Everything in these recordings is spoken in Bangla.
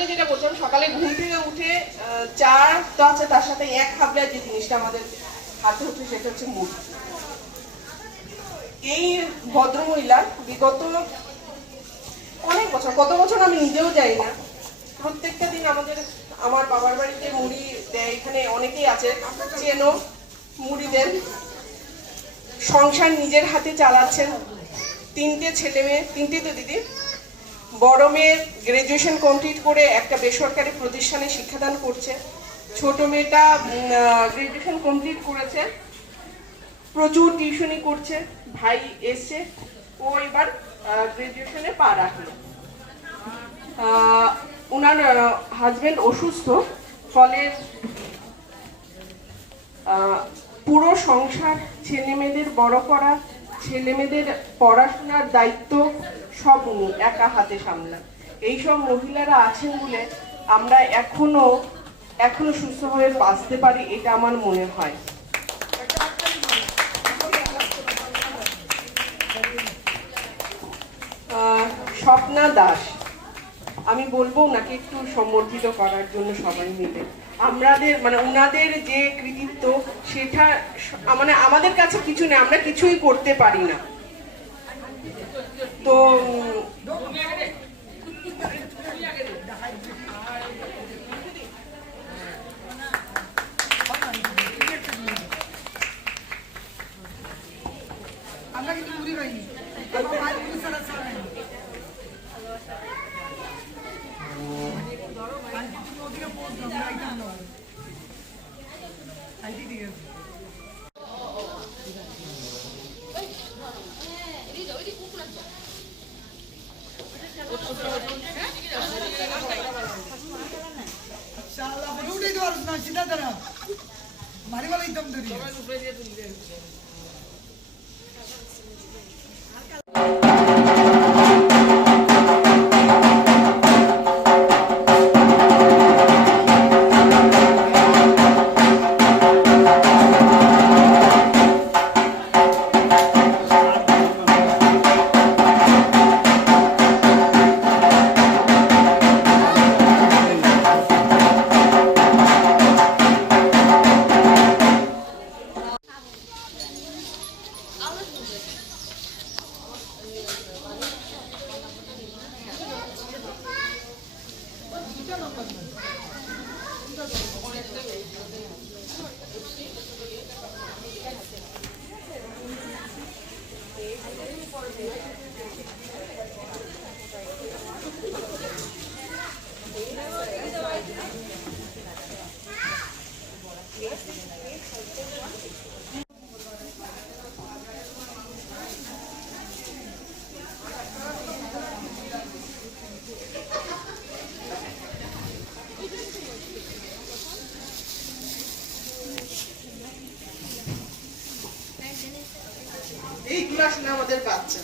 সকালে যেটা বলছিলাম, সকালে ঘুম থেকে উঠে চা তো আছে, তার সাথে এক হাবলার যে জিনিসটা আমাদের হাতে উঠে সেটা হচ্ছে মুড়ি। এই ভদ্রমহিলা বিগত অনেক বছর, কত বছর আমি নিজেও যাই না, প্রত্যেকটা দিন আমার বাবার বাড়িতে মুড়ি দেয়। এখানে অনেকেই আছে চেনো, মুড়ি দেন। সংসার নিজের হাতে চালাচ্ছেন। 3টে ছেলে মেয়ে, 3টে তো দিদি। বড় মেয়ে গ্রাজুয়েশন কমপ্লিট করে একটা বেসরকারি প্রতিষ্ঠানে শিক্ষাদান করছে। ছোট মেয়েটা গ্রাজুয়েশন কমপ্লিট করেছে, প্রচুর টিউশনি করছে। ভাই এসছে, ও এবার গ্রাজুয়েশনে পা রাখলো। ওনার হাজবেন্ড অসুস্থ, ফলে পুরো সংসার, ছেলে মেয়েদের বড় করা, ছেলে মেয়েদের পড়াশোনার দায়িত্ব সব উনি একা হাতে সামলান। এইসব মহিলারা আছেন বলে আমরা এখনো সুস্থভাবে বাঁচতে পারি, এটা আমার মনে হয়। স্বপ্না দাস, আমি বলবো ওনাকে একটু সম্বর্ধিত করার জন্য সবাই মিলে। ওনাদের যে কৃতিত্ব, সেটা আমাদের কাছে কিছু নেই, আমরা কিছুই করতে পারি না। তো আমরা কিন্তু মুড়ি পাইনি, মারি বলে একদম এইগুলো আসলে আমাদের বাচ্চা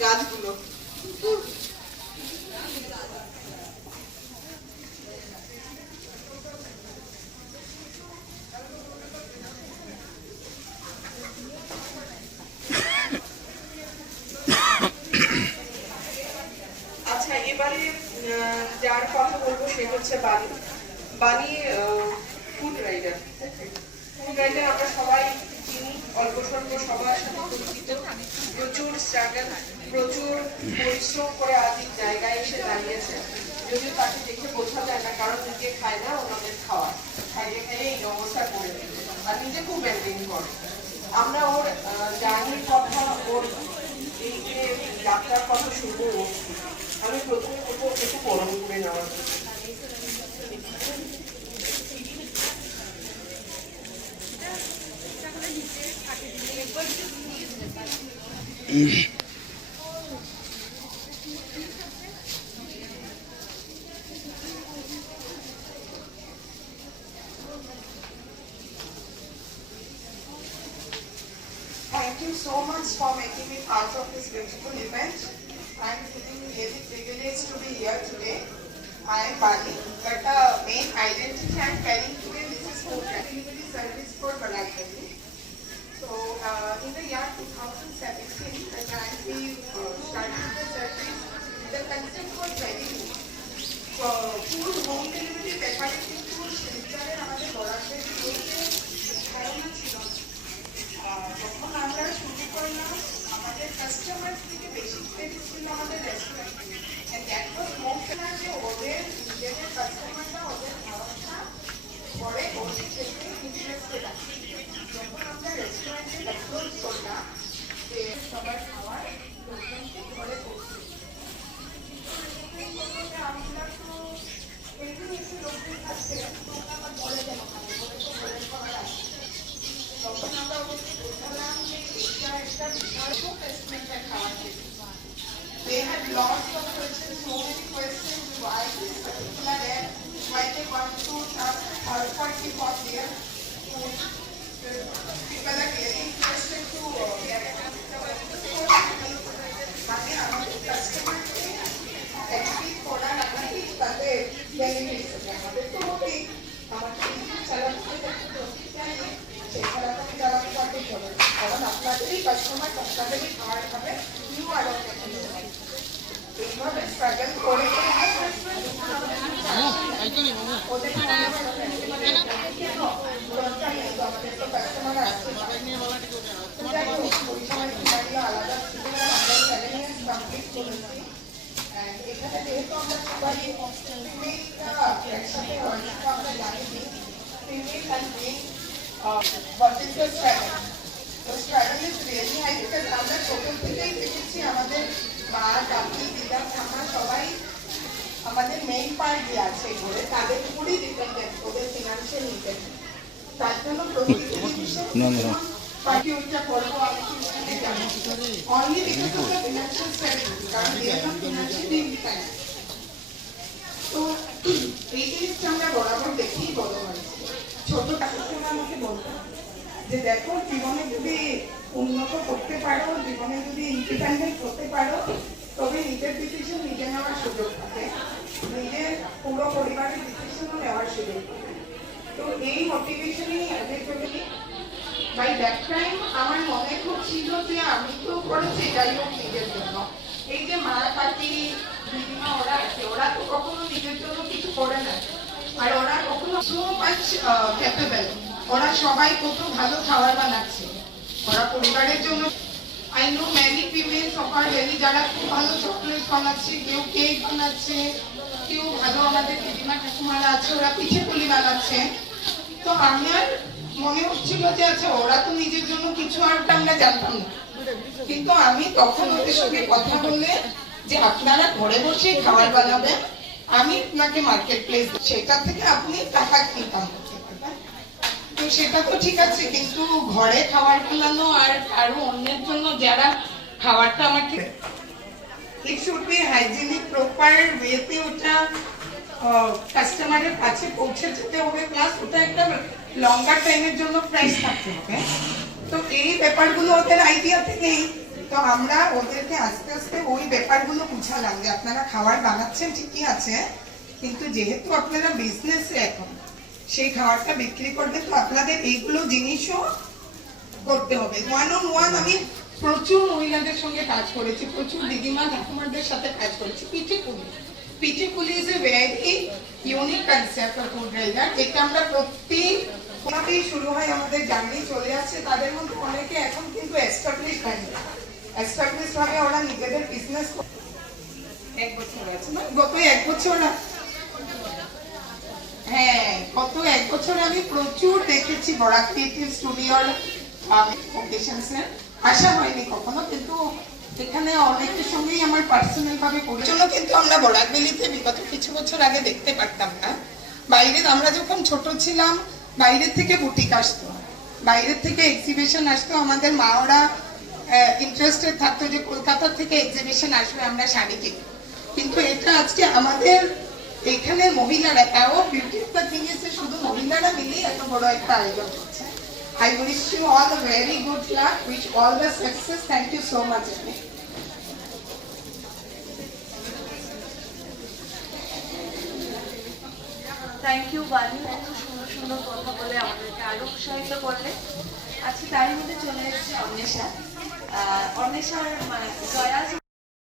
গাছগুলো। আচ্ছা, এবারে যার কথা বলবো সে হচ্ছে বানি। বানি ফুড রাইডার। আমরা সবাই চিনি, অল্প স্বল্প সবার সাথে পরিচিত। প্রচুর স্ট্রাগল, প্রচুর পরিশ্রম করে আজ এই জায়গায় এসে দাঁড়িয়েছে। যদিও তাকে দেখে বোঝা যায় না, কারণ নিজে খায় না, ওনাদের খাওয়া খাইয়ে খাইয়ে এই অবস্থা করে দিচ্ছে, আর নিজে খুব মেনটেন করে। আমরা ওর জার্নির কথা, ওর এই যে যাত্রার কথা শুনবো। আমি প্রথমে বলবো একটু গরম করে নেওয়ার জন্য। Thank you so much for making me part of this beautiful event. I'm feeling really privileged to be here today. I am Bali, but the main identity I'm carrying today, this is food delivery service for Balagari. So in the year 2017, the time we started the service, the concept was very good. Food particular air, might take 1 to 40 pot there. People are really interested to get it. মানে আমাদের কাস্টমারকে একটি প্রোডাক্ট আপনাকে তাতে বেনিফিটস আছে আমাদের তো হবেই আমার কিন্তু চালাতে জানি সেখানে আপনি চালাতে পারতে চলে কারণ আপনাদেরই কাস্টমার আপনাদেরই খাবার খাবে নিউ আরো এইভাবে স্ট্রাগল করে ওদের আমাদের তো কাস্টমার আসছে আলাদা কমপ্লিট করেছি এখানে যেহেতু আমরা সবাই একসাথে আমরা জানি struggle is really high because আমরা ছোট থেকেই দেখেছি আমাদের মা কাকি দিদা ঠাম্মা সবাই আমাদের মেইন পার্ট যে আছে ঘরে তাদের উপরই ডিপেন্ডেন্ট ওদের ফিনান্সিয়াল ইন্ডিপেন্ডেন্ট তার জন্য প্রতিটি জিনিসে পার্টি ওইটা করবো আমি জানি only because of the financial strategy কারণ দে আর নট ফিনান্সিয়ালি ইন্ডিপেন্ডেন্ট তো এই জিনিসটা আমরা বরাবর দেখেই বড় হয়েছি ছোট কাকুরা আমাকে বলতো যে দেখো জীবনে যদি উন্নত করতে পারো জীবনে যদি ইন্ডিপেন্ডেন্ট হতে পারো তবে নিজের ডিসিশন নিজে নেওয়ার সুযোগ থাকে নিজের পুরো পরিবারের ডিসিশনও নেওয়ার সুযোগ থাকে তো এই মোটিভেশনই অ্যাকচুয়ালি বাই দ্যাট টাইম আমার মনে খুব ছিল যে আমি তো করেছি যাই হোক নিজের জন্য এই যে মা কাকি দিদিমা ওরা আছে ওরা তো কখনো নিজের জন্য কিছু করে না আর ওরা কখনো সো মাচ ক্যাপেবল ওরা সবাই কত ভালো খাবার বানাচ্ছে ওরা পরিবারের জন্য I know many females of our valley যারা খুব ভালো চকলেট বানাচ্ছে কেউ কেক বানাচ্ছে কেউ ভালো আমাদের দিদিমা ঠাকুমারা আছে ওরা পিঠে পুলি বানাচ্ছে তো আমার মনে হচ্ছিল যে আচ্ছা ওরা তো নিজের জন্য কিছু আর আমরা জানতাম না কিন্তু আমি তখন ওদের সঙ্গে কথা বললে যে আপনারা ঘরে বসে খাবার বানাবেন আমি আপনাকে মার্কেট প্লেস সেটা থেকে আপনি টাকা ইনকাম করতে পারবেন তো সেটা তো ঠিক আছে কিন্তু ঘরে খাবার বানানো আর আরো অন্যের জন্য যারা খাবারটা আমার ঠিক it should be hygienic proper ওয়েতে ওটা কাস্টমারের কাছে পৌঁছে যেতে হবে প্লাস ওটা একটা লঙ্গার টাইমের জন্য ফ্রেশ থাকতে হবে তো এই ব্যাপারগুলো ওদের আইডিয়াতে নেই তো আমরা ওদেরকে আস্তে আস্তে ওই ব্যাপারগুলো বুঝালাম যে আপনারা খাবার বানাচ্ছেন ঠিকই আছে কিন্তু যেহেতু আপনারা বিজনেসে এখন সেই খাবারটা বিক্রি করবেন তো আপনাদের এইগুলো জিনিসও করতে হবে ওয়ান অন ওয়ান আমি প্রচুর মহিলাদের সঙ্গে কাজ করেছি প্রচুর দিদিমা ঠাকুমাদের সাথে কাজ করেছি pithe puli is a very unique concept of food রেজার এটা আমরা প্রত্যেকভাবেই শুরু হয় আমাদের জার্নি চলে আসছে তাদের মধ্যে অনেকে এখন কিন্তু এস্টাবলিশ হয়নি এস্টাবলিশ ভাবে ওরা নিজেদের বিজনেস 1 বছর আছে না গত 1 বছর হ্যাঁ গত 1 বছর আমি প্রচুর দেখেছি বড় ক্রিয়েটিভ স্টুডিওর অকেশনসে আশা হয়নি কখনো কিন্তু এখানে অনেকের সঙ্গেই আমার পার্সোনাল ভাবে পরিচয় কিন্তু আমরা বরাকবেলিতে বিগত কিছু বছর আগে দেখতে পারতাম না বাইরে আমরা যখন ছোট ছিলাম বাইরের থেকে বুটিক আসতো বাইরের থেকে এক্সিবিশন আসতো আমাদের মা ওরা ইন্টারেস্টেড থাকতো যে কলকাতা থেকে এক্সিবিশন আসবে আমরা শাড়ি কিনবো কিন্তু এটা আজকে আমাদের এখানে মহিলারা তাও beauty of the thing is শুধু মহিলারা মিলেই এত বড় একটা আয়োজন করছে I wish you all a very good luck, wish all the success. Thank you so much. Thank you বানি এত সুন্দর সুন্দর কথা বলে আমাদেরকে আরো উৎসাহিত করলে আজকে তারই মধ্যে চলে এসেছে অন্বেষা অন্বেষার মানে জয়া